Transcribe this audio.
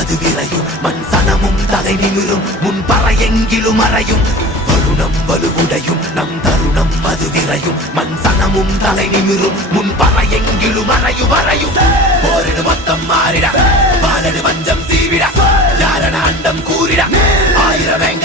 அது விரையும். மண் சனமும் தலை நிமிரும் முன் பற எங்கிலும் அறையும் வலுணம் வலுவுடையும் நம் தருணம் அது விரையும். மண் சனமும் தலை நிமிரும் முன் பற அறையும் அறையும் போரிடு மொத்தம் மாறிட பாலடு மஞ்சம் சீவிட யாரன அண்டம் கூறிட ஆயிரம் எங்க